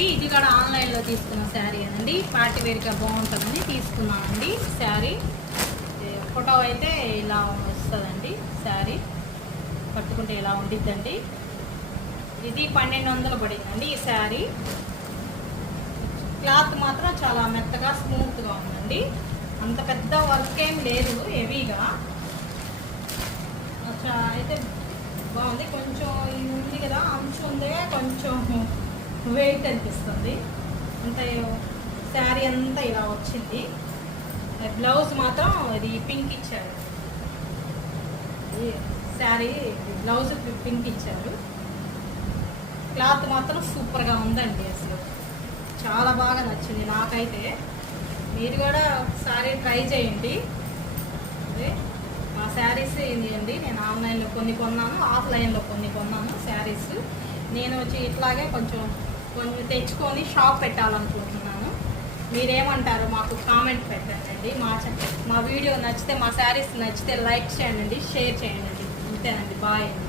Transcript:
ఇది కూడా ఆన్లైన్లో తీసుకున్న శారీ అండి. పార్టీ వేర్గా బాగుంటుందని తీసుకున్నానండి శారీ. ఫోటో అయితే ఇలా వస్తుందండి. శారీ పట్టుకుంటే ఇలా ఉండిద్దండి. ఇది 1200 పడిందండి ఈ శారీ. క్లాత్ మాత్రం చాలా మెత్తగా స్మూత్గా ఉందండి. అంత పెద్ద వర్క్ ఏం లేదు హెవీగా. అయితే బాగుంది. కొంచెం ఇది ఉంది కదా, అంచు ఉందే, కొంచెం వెయిట్ అనిపిస్తుంది. అంత శారీ అంతా ఇలా వచ్చింది. బ్లౌజ్ మాత్రం ఇది పింక్ ఇచ్చారు. శారీ బ్లౌజ్ పింక్ ఇచ్చారు. క్లాత్ మాత్రం సూపర్గా ఉందండి. అసలు చాలా బాగా నచ్చింది నాకైతే. మీరు కూడా ఒకసారి ట్రై చేయండి. అదే మా శారీస్ ఇది అండి. నేను ఆన్లైన్లో కొన్ని కొన్నాను, ఆఫ్లైన్లో కొన్ని కొన్నాను శారీస్. నేను వచ్చి ఇట్లాగే కొంచెం తెచ్చుకొని షాప్ పెట్టాలనుకుంటున్నాను. మీరేమంటారు మాకు కామెంట్ పెట్టండి. మా వీడియో నచ్చితే, మా శారీస్ నచ్చితే లైక్ చేయండి, షేర్ చేయండి. అంతేనండి. బాయ్ అండి.